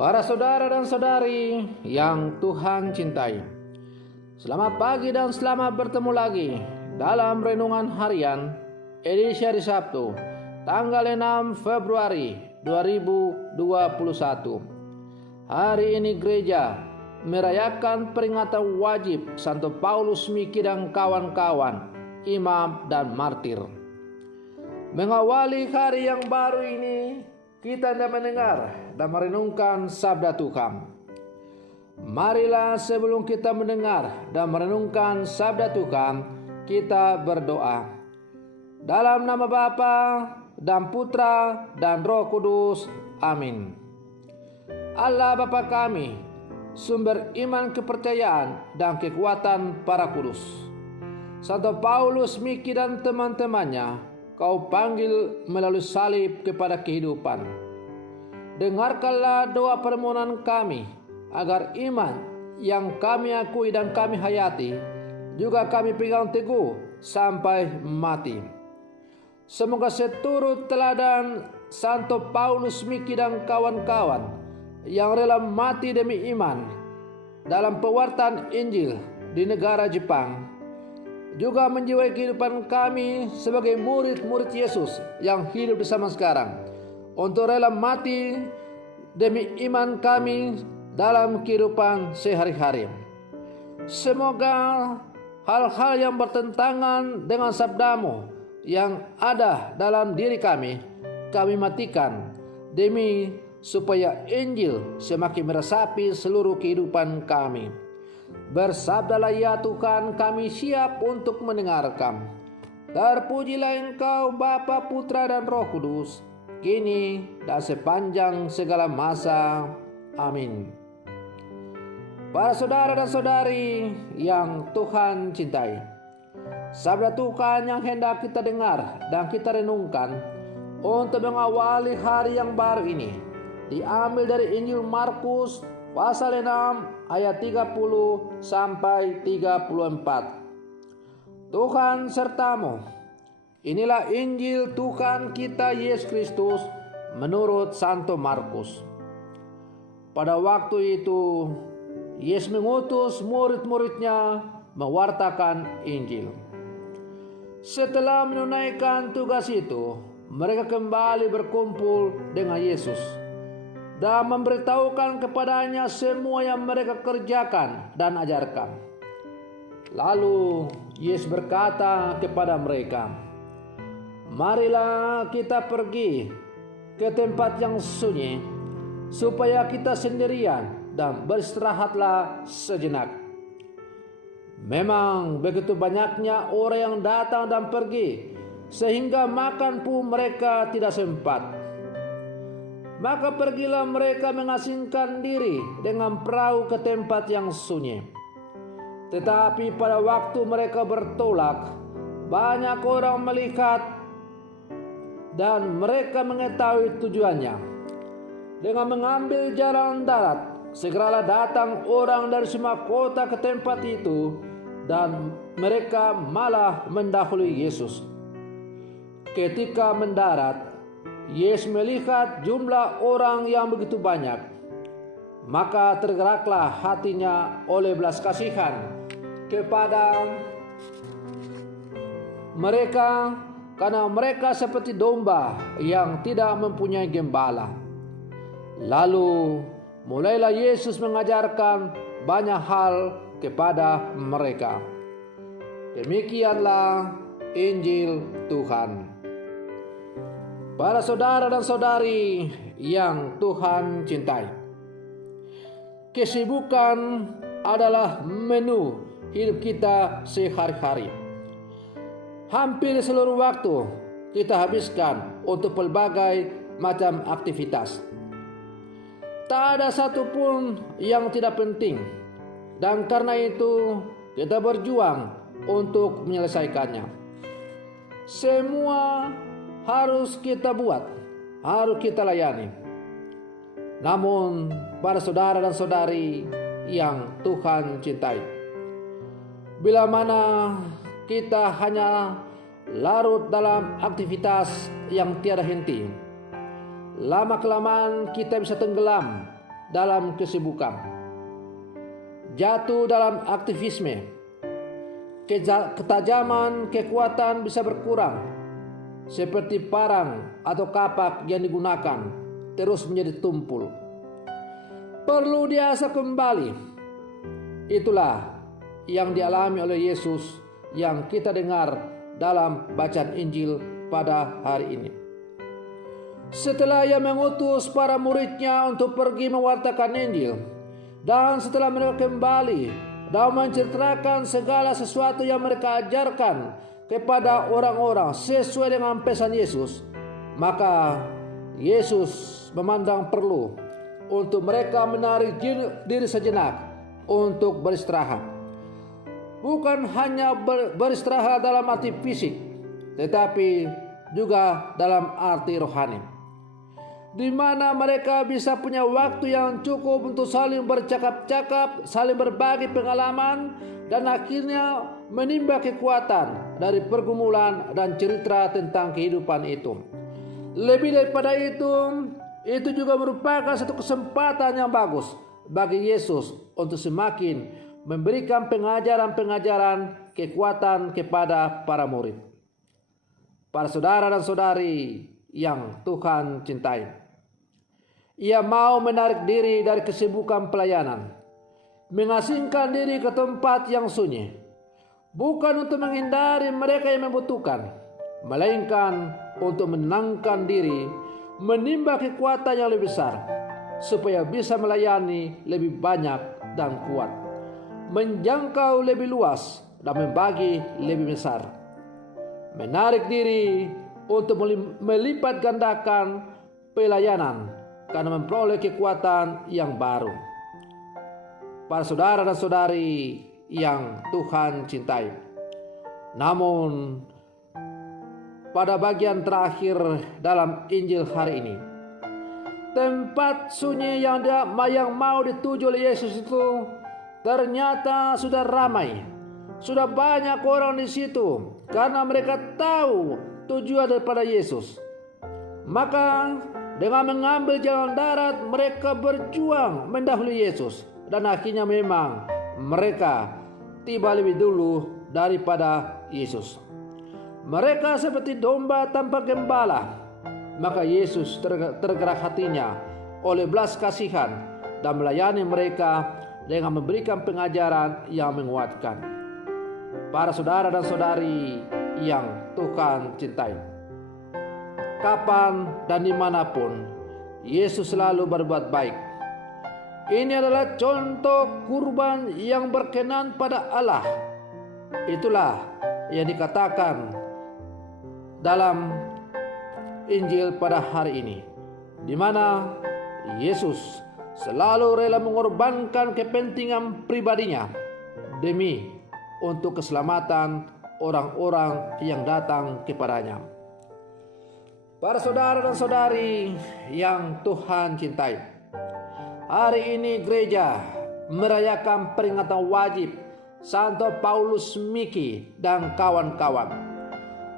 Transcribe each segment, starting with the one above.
Para saudara dan saudari yang Tuhan cintai, selamat pagi dan selamat bertemu lagi dalam Renungan Harian edisi hari Sabtu, tanggal 6 Februari 2021. Hari ini gereja merayakan peringatan wajib Santo Paulus Miki dan kawan-kawan, imam dan martir. Mengawali hari yang baru ini, kita hendak mendengar dan merenungkan sabda Tuhan. Marilah sebelum kita mendengar dan merenungkan sabda Tuhan, kita berdoa. Dalam nama Bapa dan Putra dan Roh Kudus. Amin. Allah Bapa kami, sumber iman, kepercayaan dan kekuatan para kudus. Santo Paulus Miki dan teman-temannya Kau panggil melalui salib kepada kehidupan. Dengarkanlah doa permohonan kami, agar iman yang kami akui dan kami hayati, juga kami pegang teguh sampai mati. Semoga seturut teladan Santo Paulus Miki dan kawan-kawan yang rela mati demi iman dalam pewartaan Injil di negara Jepang, juga menjiwai kehidupan kami sebagai murid-murid Yesus yang hidup di zaman sekarang, untuk rela mati demi iman kami dalam kehidupan sehari-hari. Semoga hal-hal yang bertentangan dengan sabdamu yang ada dalam diri kami matikan, demi supaya Injil semakin meresapi seluruh kehidupan kami. Bersabdalah ya Tuhan, kami siap untuk mendengarkan. Terpujilah Engkau Bapa, Putra dan Roh Kudus, kini dan sepanjang segala masa. Amin. Para saudara dan saudari yang Tuhan cintai, sabda Tuhan yang hendak kita dengar dan kita renungkan untuk mengawali hari yang baru ini diambil dari Injil Markus pasal 6 ayat 30 sampai 34. Tuhan sertamu. Inilah Injil Tuhan kita Yesus Kristus menurut Santo Markus. Pada waktu itu Yesus mengutus murid-muridnya mewartakan Injil. Setelah menunaikan tugas itu, mereka kembali berkumpul dengan Yesus dan memberitahukan kepadanya semua yang mereka kerjakan dan ajarkan. Lalu Yesus berkata kepada mereka, "Marilah kita pergi ke tempat yang sunyi, supaya kita sendirian dan beristirahatlah sejenak." Memang begitu banyaknya orang yang datang dan pergi, sehingga makan pun mereka tidak sempat. Maka pergilah mereka mengasingkan diri dengan perahu ke tempat yang sunyi. Tetapi pada waktu mereka bertolak, banyak orang melihat dan mereka mengetahui tujuannya. Dengan mengambil jalan darat, segeralah datang orang dari semua kota ke tempat itu, dan mereka malah mendahului Yesus. Ketika mendarat, Yesus melihat jumlah orang yang begitu banyak, maka tergeraklah hatinya oleh belas kasihan kepada mereka, karena mereka seperti domba yang tidak mempunyai gembala. Lalu mulailah Yesus mengajarkan banyak hal kepada mereka. Demikianlah Injil Tuhan. Para saudara dan saudari yang Tuhan cintai, kesibukan adalah menu hidup kita sehari-hari. Hampir seluruh waktu kita habiskan untuk berbagai macam aktivitas. Tak ada satupun yang tidak penting, dan karena itu kita berjuang untuk menyelesaikannya. Semua harus kita buat, harus kita layani. Namun para saudara dan saudari yang Tuhan cintai, bila mana kita hanya larut dalam aktivitas yang tiada henti, lama-kelamaan kita bisa tenggelam dalam kesibukan, jatuh dalam aktivisme, ketajaman kekuatan bisa berkurang, seperti parang atau kapak yang digunakan terus menjadi tumpul. Perlu diasah kembali. Itulah yang dialami oleh Yesus yang kita dengar dalam bacaan Injil pada hari ini. Setelah Ia mengutus para muridnya untuk pergi mewartakan Injil, dan setelah mereka kembali dan menceritakan segala sesuatu yang mereka ajarkan kepada orang-orang sesuai dengan pesan Yesus, maka Yesus memandang perlu untuk mereka menarik diri sejenak untuk beristirahat. Bukan hanya beristirahat dalam arti fisik, tetapi juga dalam arti rohani, di mana mereka bisa punya waktu yang cukup untuk saling bercakap-cakap, saling berbagi pengalaman, dan akhirnya menimba kekuatan dari pergumulan dan cerita tentang kehidupan itu. Lebih daripada itu juga merupakan satu kesempatan yang bagus bagi Yesus untuk semakin memberikan pengajaran-pengajaran kekuatan kepada para murid. Para saudara dan saudari yang Tuhan cintai, Ia mau menarik diri dari kesibukan pelayanan, mengasingkan diri ke tempat yang sunyi, bukan untuk menghindari mereka yang membutuhkan, melainkan untuk menenangkan diri, menimba kekuatan yang lebih besar, supaya bisa melayani lebih banyak dan kuat, menjangkau lebih luas dan membagi lebih besar, menarik diri untuk melipat gandakan pelayanan karena memperoleh kekuatan yang baru. Para saudara dan saudari yang Tuhan cintai, namun pada bagian terakhir dalam Injil hari ini, tempat sunyi yang mau dituju oleh Yesus itu ternyata sudah ramai, sudah banyak orang di situ karena mereka tahu tujuan daripada Yesus. Maka dengan mengambil jalan darat, mereka berjuang mendahului Yesus, dan akhirnya memang mereka tiba lebih dulu daripada Yesus. Mereka seperti domba tanpa gembala. Maka Yesus tergerak hatinya oleh belas kasihan dan melayani mereka dengan memberikan pengajaran yang menguatkan. Para saudara dan saudari yang Tuhan cintai, kapan dan dimanapun Yesus selalu berbuat baik. Ini adalah contoh kurban yang berkenan pada Allah. Itulah yang dikatakan dalam Injil pada hari ini, di mana Yesus selalu rela mengorbankan kepentingan pribadinya demi untuk keselamatan orang-orang yang datang kepadanya. Para saudara dan saudari yang Tuhan cintai, hari ini gereja merayakan peringatan wajib Santo Paulus Miki dan kawan-kawan,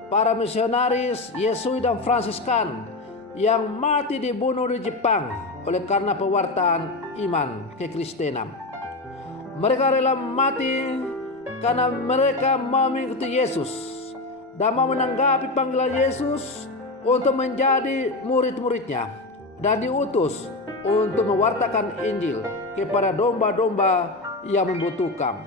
para misionaris Yesuit dan Fransiskan yang mati dibunuh di Jepang oleh karena pewartaan iman kekristenan. Mereka rela mati karena mereka mau mengikuti Yesus dan mau menanggapi panggilan Yesus untuk menjadi murid-muridnya dan diutus untuk mewartakan Injil kepada domba-domba yang membutuhkan.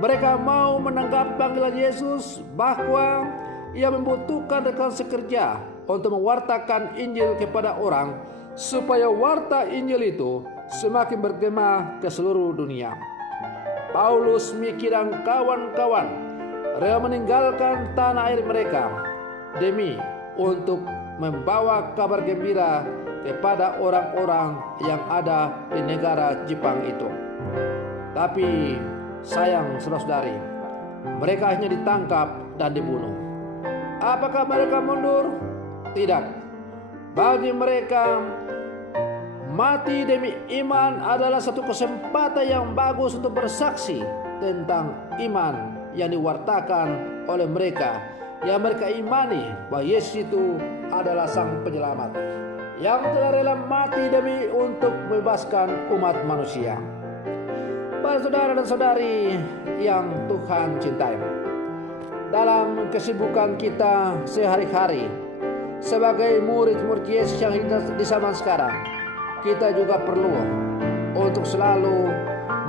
Mereka mau menanggapi panggilan Yesus bahwa Ia membutuhkan rekan sekerja untuk mewartakan Injil kepada orang, supaya warta Injil itu semakin bergema ke seluruh dunia. Paulus, Miki dan kawan-kawan rela meninggalkan tanah air mereka demi untuk membawa kabar gembira kepada orang-orang yang ada di negara Jepang itu. Tapi sayang saudara-saudari, mereka hanya ditangkap dan dibunuh. Apakah mereka mundur? Tidak. Bagi mereka, mati demi iman adalah satu kesempatan yang bagus untuk bersaksi tentang iman yang diwartakan oleh mereka, yang mereka imani bahwa Yesus itu adalah Sang Penyelamat, yang telah rela mati demi untuk membebaskan umat manusia. Para saudara dan saudari yang Tuhan cintai, dalam kesibukan kita sehari-hari sebagai murid-murid Yesus yang hidup di zaman sekarang, kita juga perlu untuk selalu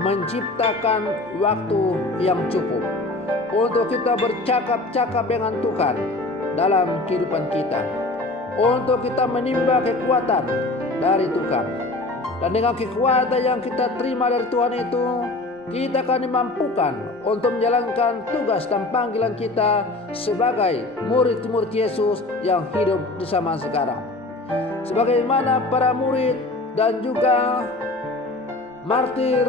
menciptakan waktu yang cukup untuk kita bercakap-cakap dengan Tuhan dalam kehidupan kita, untuk kita menimba kekuatan dari Tuhan. Dan dengan kekuatan yang kita terima dari Tuhan itu, kita akan dimampukan untuk menjalankan tugas dan panggilan kita sebagai murid-murid Yesus yang hidup di zaman sekarang. Sebagaimana para murid dan juga martir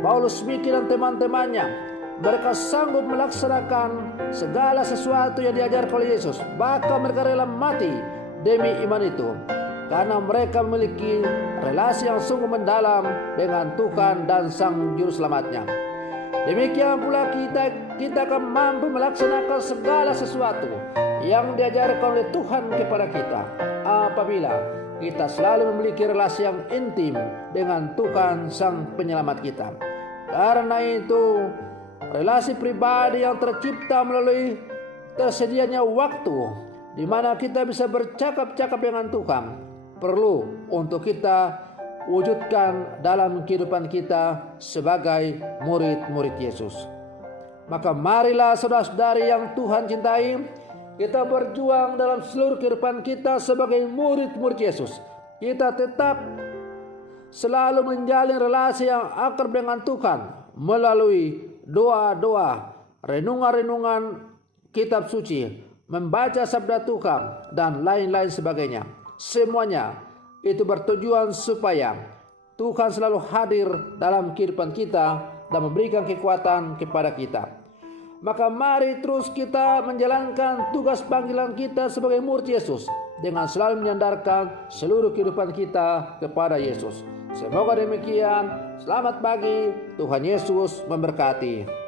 Paulus Miki dan teman-temannya, mereka sanggup melaksanakan segala sesuatu yang diajarkan oleh Yesus, bahkan mereka rela mati demi iman itu, karena mereka memiliki relasi yang sungguh mendalam dengan Tuhan dan Sang Juru Selamatnya. Demikian pula kita akan mampu melaksanakan segala sesuatu yang diajarkan oleh Tuhan kepada kita apabila kita selalu memiliki relasi yang intim dengan Tuhan Sang Penyelamat kita. Karena itu, relasi pribadi yang tercipta melalui tersedianya waktu di mana kita bisa bercakap-cakap dengan Tuhan perlu untuk kita wujudkan dalam kehidupan kita sebagai murid-murid Yesus. Maka marilah saudara-saudari yang Tuhan cintai, kita berjuang dalam seluruh kehidupan kita sebagai murid-murid Yesus. Kita tetap selalu menjalin relasi yang akrab dengan Tuhan melalui doa-doa, renungan-renungan kitab suci, membaca sabda Tuhan, dan lain-lain sebagainya. Semuanya itu bertujuan supaya Tuhan selalu hadir dalam kehidupan kita dan memberikan kekuatan kepada kita. Maka mari terus kita menjalankan tugas panggilan kita sebagai murid Yesus dengan selalu menyandarkan seluruh kehidupan kita kepada Yesus. Semoga demikian. Selamat pagi. Tuhan Yesus memberkati.